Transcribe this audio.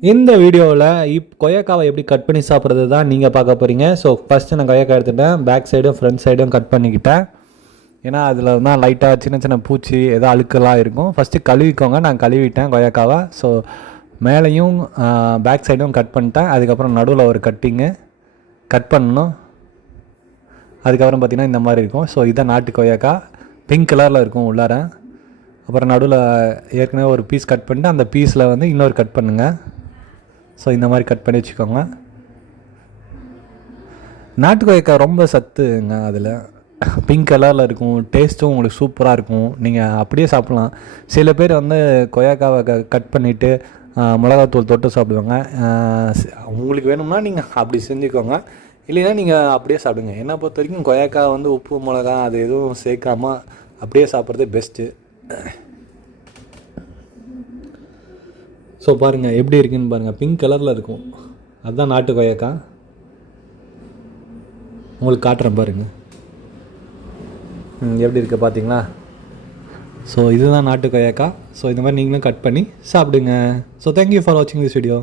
இந்த வீடியோவில் கொய்யாக்காவை எப்படி கட் பண்ணி சாப்பிட்றது தான் நீங்கள் பார்க்க போகிறீங்க. ஸோ ஃபஸ்ட்டு நான் கொய்யாக்காய் எடுத்துட்டேன், பேக் சைடும் ஃப்ரண்ட் சைடும் கட் பண்ணிக்கிட்டேன். ஏன்னா அதில் தான் லைட்டாக சின்ன சின்ன பூச்சி ஏதோ அழுக்கெல்லாம் இருக்கும். ஃபஸ்ட்டு கழுவிக்கோங்க. நான் கழுவிட்டேன் கொய்யாக்காவை. ஸோ மேலேயும் பேக் சைடும் கட் பண்ணிட்டேன். அதுக்கப்புறம் நடுவில் ஒரு கட் பண்ணணும். அதுக்கப்புறம் பார்த்திங்கன்னா இந்த மாதிரி இருக்கும். ஸோ இதான் நாட்டு கொய்யாக்காய், பிங்க் கலரில் இருக்கும் உள்ளார. அப்புறம் நடுவில் ஏற்கனவே ஒரு பீஸ் கட் பண்ணிட்டு அந்த பீஸில் வந்து இன்னொரு கட் பண்ணுங்கள். ஸோ இந்த மாதிரி கட் பண்ணி வச்சுக்கோங்க. நாட்டு கொய்யாக்காய் ரொம்ப சத்துங்க. அதில் பிங்க் கலரில் இருக்கும், டேஸ்ட்டும் உங்களுக்கு சூப்பராக இருக்கும். நீங்கள் அப்படியே சாப்பிட்லாம். சில பேர் வந்து கொய்யாக்காவை கட் பண்ணிவிட்டு மிளகாத்தூள் தொட்டு சாப்பிடுவாங்க. உங்களுக்கு வேணும்னா நீங்கள் அப்படி செஞ்சுக்கோங்க, இல்லைன்னா நீங்கள் அப்படியே சாப்பிடுங்க. என்னை பொறுத்த வரைக்கும் கொய்யாக்காய் வந்து உப்பு மிளகா அது எதுவும் சேர்க்காமல் அப்படியே சாப்பிட்றதே பெஸ்ட்டு. ஸோ பாருங்கள் எப்படி இருக்குதுன்னு பாருங்கள், பிங்க் கலரில் இருக்கும். அதுதான் நாட்டு கொய்யாக்காய். உங்களுக்கு காட்டுறேன் பாருங்கள் எப்படி இருக்குது பார்த்தீங்களா. ஸோ இதுதான் நாட்டு கொய்யாக்காய். ஸோ இந்த மாதிரி நீங்களும் கட் பண்ணி சாப்பிடுங்க. ஸோ தேங்க்யூ ஃபார் வாட்சிங் திஸ் வீடியோ.